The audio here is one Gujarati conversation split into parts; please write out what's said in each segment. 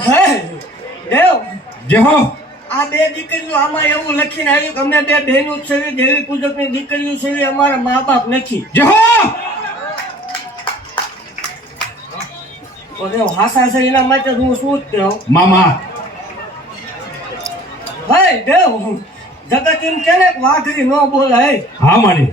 હે દેવ જે હો આ બે દીકરીઓ આમાં એવું લખીને આવ્યું કે અમે બે બહેનો છે દેવી પૂજકની દીકરીઓ છે અમારા મા બાપ નથી જે હો તો દેવ હાસા છે એના માટે હું શું જ કહું મામા હે દેવ જગત એમ કે ને વાઘરી ન બોલાય હા માની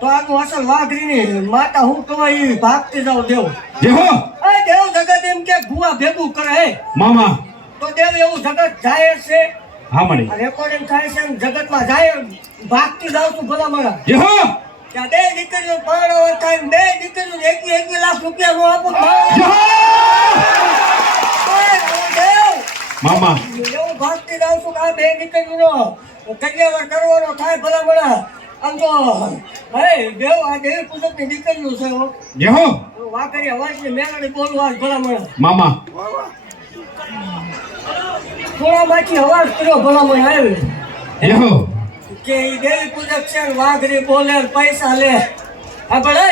તો આનું અસલ વાઘરીની માતા હું કહેવાય એ ભાગતી જાવ દેવ જે હો એ દેવ જગત એમ કે ભૂવા ભેગું કરે હે મામા તો દેવ એવું જગત જાય છે હા માની રેકોર્ડિંગ થાય છે ને જગતમાં જાય ભાગતી જાવ તું ભલા મારા જે હો ત્યાં બે દીકરીઓ પરણવા થાય ને બે દીકરીઓને 21 લાખ રૂપિયા નો આપું જે હો દેવ મામા એવું ભાગતી જાવ છું કે આ બે દીકરીઓનો કન્યાવર કરવાનો થાય ભલા મારા આમ તો હે દેવ આ દેવી પૂજકની દીકરીઓ છે હો. જે હો વાકરી અવાજની મેલડી બોલવા ભલા મારા મામા થોડામાંથી અવાજ કર્યો ભલા મને આવ્યો જે હો કે ઈ દેવી પૂજક છે ને વાઘરી બોલે ને પૈસા લે આપણે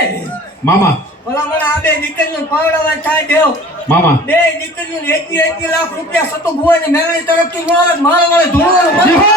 મામા ભલા મને આ બે દીકરીઓ પરણવા થાય દેવ મામા બે દીકરીઓ 21 લાખ રૂપિયા સતો ભુવાની મેળવી તરફથી મળે મારા વાળે ધોળવાનું જે હો